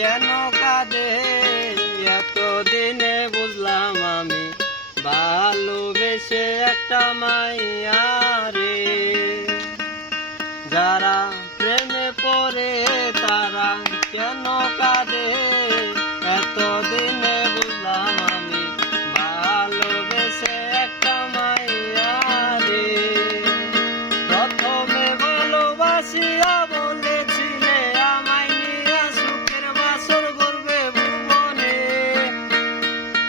কেন কাঁদে এতদিনে বুঝলাম আমি ভালোবেসে একটা মাইয়া রে। যারা প্রেমে পড়ে তারা কেন কাঁদে এতদিনে বুঝলাম আমি ভালোবেসে একটা মাইয়া রে। প্রথমে ভালোবাসিয়া বলেছিলে আমায় নিয়া সুখের বাসর গড়বে ভুবনে।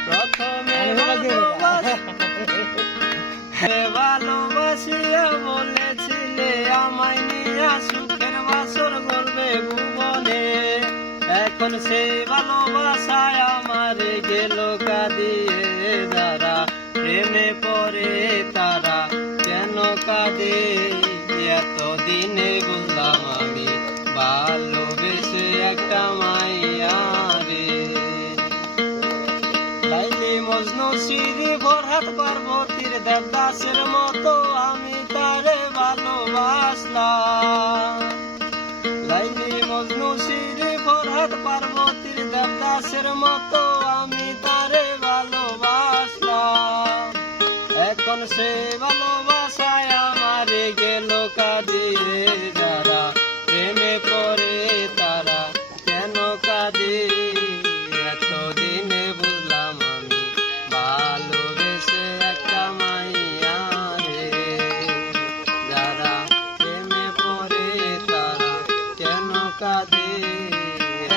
প্রথমে ভালোবাসিয়া বলেছিলে আমায় নিয়া সুখের বাসর গড়বে ভুবনে। এখন সেই ভালোবাসায় আমার গেল কাঁদিয়ে। যারা প্রেমে পড়ে তারা কেন কাঁদে এতদিনে বুঝলাম আমি ভালোবেসে একটা মাইয়া রে। লাইলি মজনু শ্রী ফরহাদ পার্বতীর দেবদাসের মতো আমি তারে ভালোবাসলাম। লাইলি মজনু শ্রী ফরহাদ পার্বতীর দেবদাসের মতো আমি তারে ভালোবাসলাম। এখন সে ভালোবাসায় আমার গেল কাঁদিয়ে। যারা প্রেমে পড়ে তারা কেন কাঁদে এতদিনে বুঝলাম আমি ভালোবেসে একটা মাইয়া রে। যারা প্রেমে পড়ে তারা কেন কাঁদে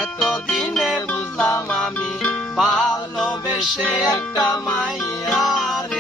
এতদিনে বুঝলাম আমি ভালোবেসে একটা মাইয়া রে।